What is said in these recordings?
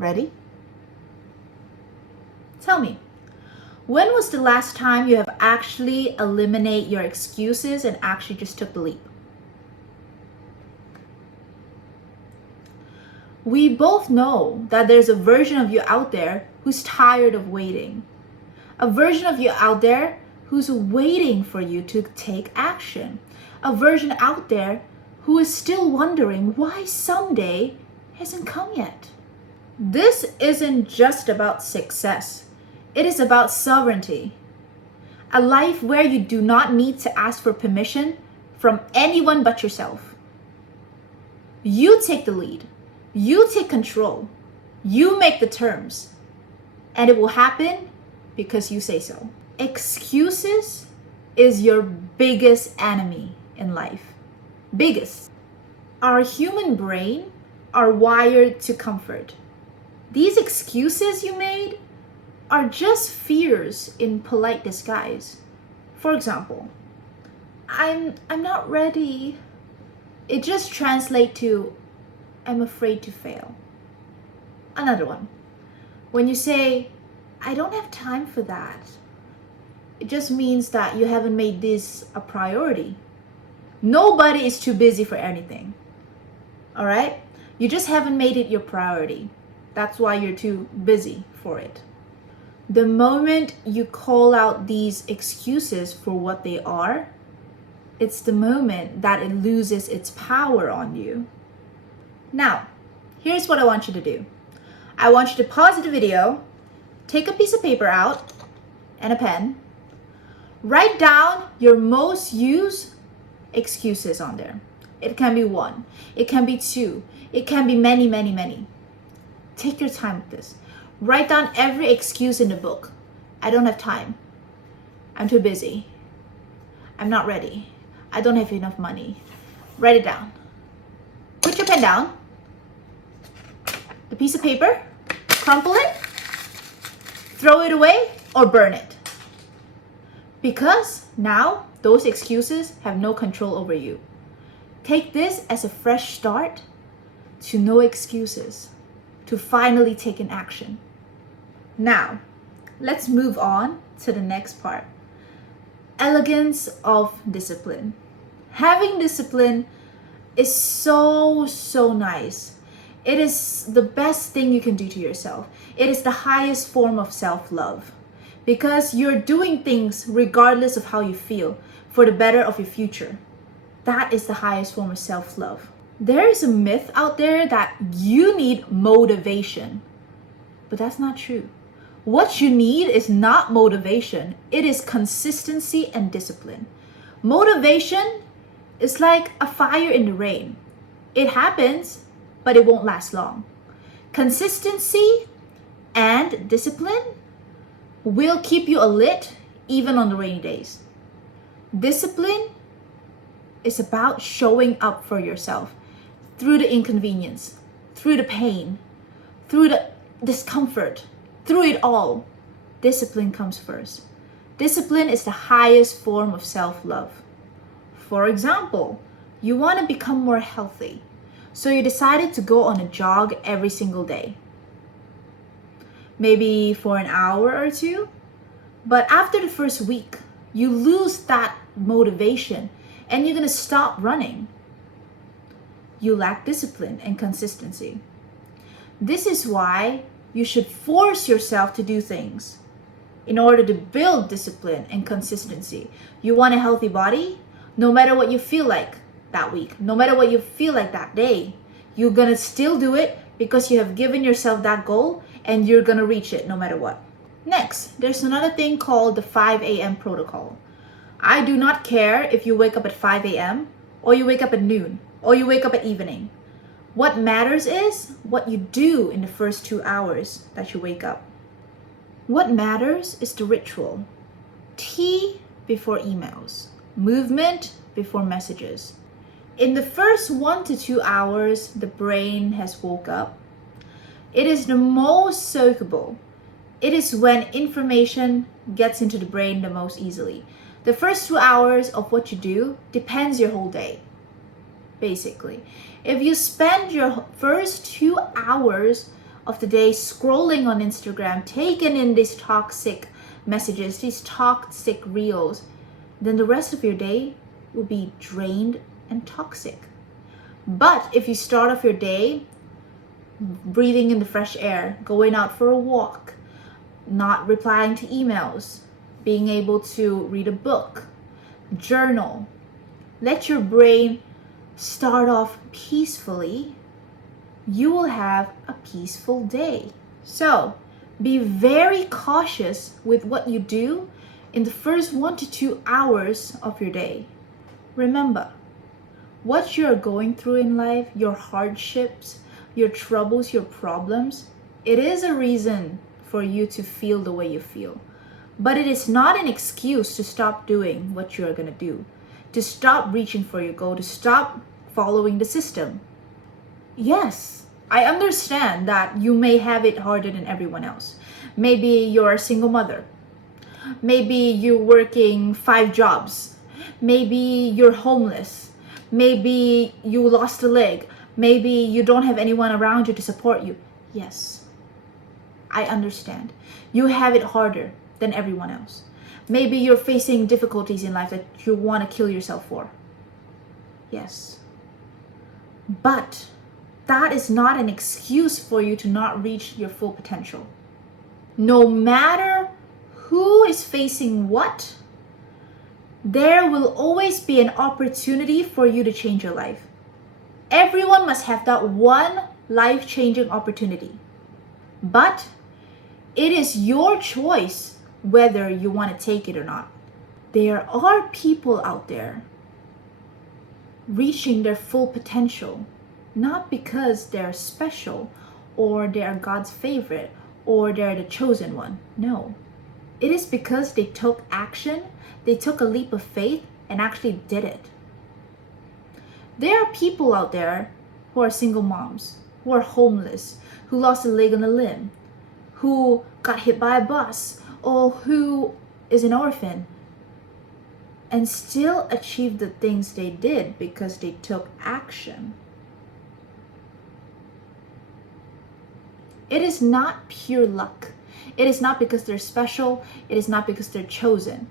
Ready? Tell me, when was the last time you have actually eliminated your excuses and actually just took the leap? We both know that there's a version of you out there who's tired of waiting. A version of you out there who's waiting for you to take action. A version out there who is still wondering why someday hasn't come yet. This isn't just about success. It is about sovereignty. A life where you do not need to ask for permission from anyone but yourself. You take the lead. You take control. You make the terms. And it will happen because you say so. Excuses is your biggest enemy in life. Biggest. Our human brain are wired to comfort. These excuses you made are just fears in polite disguise. For example, I'm not ready. It just translates to I'm afraid to fail. Another one. When you say I don't have time for that, it just means that you haven't made this a priority. Nobody is too busy for anything. All right? You just haven't made it your priority. That's why you're too busy for it. The moment you call out these excuses for what they are, it's the moment that it loses its power on you. Now, here's what I want you to do. I want you to pause the video, take a piece of paper out and a pen, write down your most used excuses on there. It can be one, it can be two, it can be many, many, many. Take your time with this. Write down every excuse in the book. I don't have time. I'm too busy. I'm not ready. I don't have enough money. Write it down. Put your pen down. The piece of paper, crumple it, throw it away, or burn it. Because now those excuses have no control over you. Take this as a fresh start to no excuses, to finally take an action. Now, let's move on to the next part. Elegance of discipline. Having discipline is so nice. It is the best thing you can do to yourself. It is the highest form of self-love because you're doing things regardless of how you feel for the better of your future. That is the highest form of self-love. There is a myth out there that you need motivation, but that's not true. What you need is not motivation. It is consistency and discipline. Motivation is like a fire in the rain. It happens, but it won't last long. Consistency and discipline will keep you lit even on the rainy days. Discipline is about showing up for yourself through the inconvenience, through the pain, through the discomfort, through it all. Discipline comes first. Discipline is the highest form of self-love. For example, you want to become more healthy, so you decided to go on a jog every single day. Maybe for an hour or two, but after the first week, you lose that motivation and you're going to stop running. You lack discipline and consistency. This is why you should force yourself to do things in order to build discipline and consistency. You want a healthy body? No matter what you feel like that week, no matter what you feel like that day, you're gonna still do it because you have given yourself that goal and you're gonna reach it no matter what. Next, there's another thing called the 5 a.m. protocol. I do not care if you wake up at 5 a.m. or you wake up at noon or you wake up at evening. What matters is what you do in the first 2 hours that you wake up. What matters is the ritual. Tea before emails. Movement before messages. In the first 1 to 2 hours, the brain has woke up. It is the most soakable. It is when information gets into the brain the most easily. The first 2 hours of what you do depends your whole day, basically. If you spend your first 2 hours of the day scrolling on Instagram, taking in these toxic messages, these toxic reels, then the rest of your day will be drained and toxic. But if you start off your day breathing in the fresh air, going out for a walk, not replying to emails, being able to read a book, journal, let your brain start off peacefully, you will have a peaceful day. So be very cautious with what you do in the first 1 to 2 hours of your day. Remember, what you're going through in life, your hardships, your troubles, your problems, it is a reason for you to feel the way you feel. But it is not an excuse to stop doing what you are going to do, to stop reaching for your goal, to stop following the system. Yes, I understand that you may have it harder than everyone else. Maybe you're a single mother. Maybe you're working 5 jobs. Maybe you're homeless. Maybe you lost a leg. Maybe you don't have anyone around you to support you. Yes, I understand. You have it harder than everyone else. Maybe you're facing difficulties in life that you want to kill yourself for. Yes. But that is not an excuse for you to not reach your full potential. No matter who is facing what, there will always be an opportunity for you to change your life. Everyone must have that one life-changing opportunity. But it is your choice whether you want to take it or not. There are people out there reaching their full potential, not because they're special or they are God's favorite or they're the chosen one. No. It is because they took action, they took a leap of faith and actually did it. There are people out there who are single moms, who are homeless, who lost a leg and a limb, who got hit by a bus, or who is an orphan, and still achieved the things they did because they took action. It is not pure luck. It is not because they're special. It is not because they're chosen.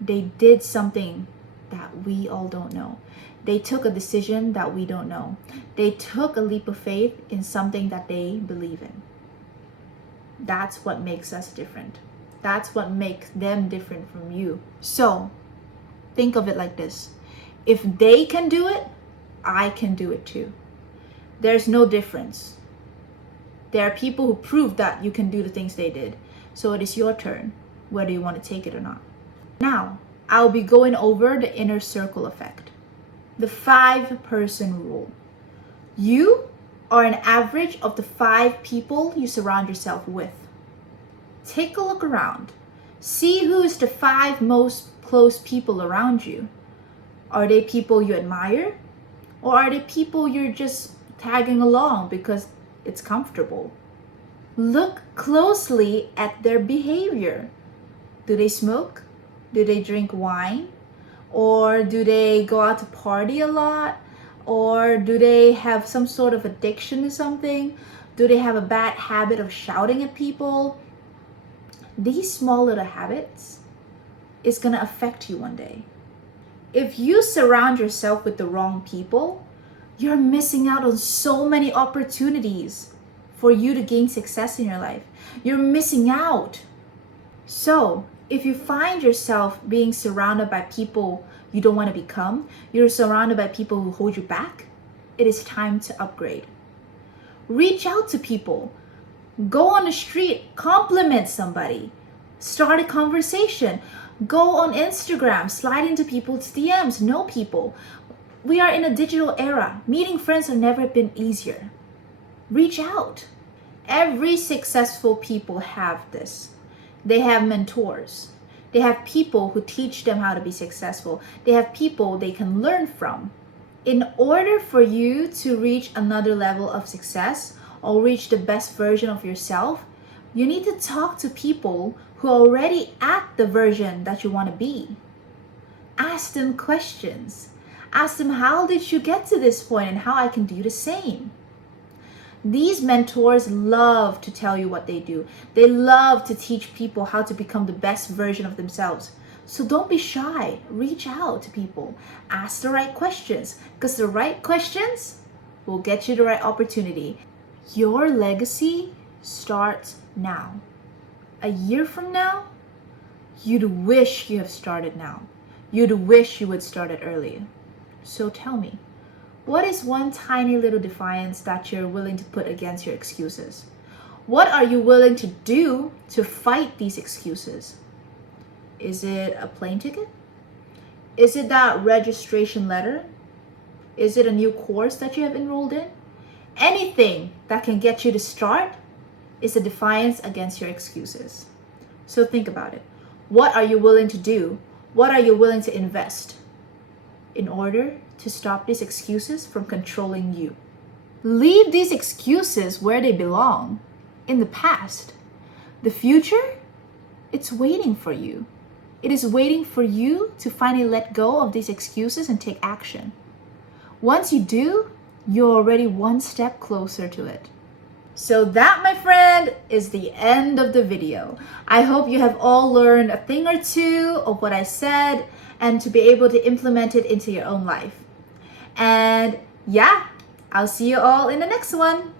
They did something that we all don't know. They took a decision that we don't know. They took a leap of faith in something that they believe in. That's what makes us different. That's what makes them different from you. So, think of it like this. If they can do it, I can do it too. There's no difference. There are people who prove that you can do the things they did. So it is your turn, whether you want to take it or not. Now, I'll be going over the inner circle effect. The 5-person rule. You are an average of the 5 people you surround yourself with. Take a look around. See who is the 5 most close people around you. Are they people you admire? Or are they people you're just tagging along because it's comfortable? Look closely at their behavior. Do they smoke? Do they drink wine? Or do they go out to party a lot? Or do they have some sort of addiction to something? Do they have a bad habit of shouting at people? These small little habits is going to affect you one day. If you surround yourself with the wrong people, you're missing out on so many opportunities for you to gain success in your life. You're missing out. So, if you find yourself being surrounded by people you don't want to become, you're surrounded by people who hold you back, it is time to upgrade. Reach out to people. Go on the street, compliment somebody. Start a conversation. Go on Instagram, slide into people's DMs, know people. We are in a digital era. Meeting friends have never been easier. Reach out. Every successful people have this. They have mentors. They have people who teach them how to be successful. They have people they can learn from. In order for you to reach another level of success or reach the best version of yourself, you need to talk to people who are already at the version that you want to be. Ask them questions. Ask them, how did you get to this point and how I can do the same? These mentors love to tell you what they do. They love to teach people how to become the best version of themselves. So don't be shy. Reach out to people. Ask the right questions, because the right questions will get you the right opportunity. Your legacy starts now. A year from now, you'd wish you have started now. You'd wish you would start it earlier. So tell me, what is one tiny little defiance that you're willing to put against your excuses? What are you willing to do to fight these excuses? Is it a plane ticket? Is it that registration letter? Is it a new course that you have enrolled in? Anything that can get you to start is a defiance against your excuses. So think about it. What are you willing to do? What are you willing to invest in order to stop these excuses from controlling you? Leave these excuses where they belong, in the past. The future, it's waiting for you. It is waiting for you to finally let go of these excuses and take action. Once you do, you're already one step closer to it. So that, my friend, is the end of the video. I hope you have all learned a thing or two of what I said and to be able to implement it into your own life. And yeah, I'll see you all in the next one.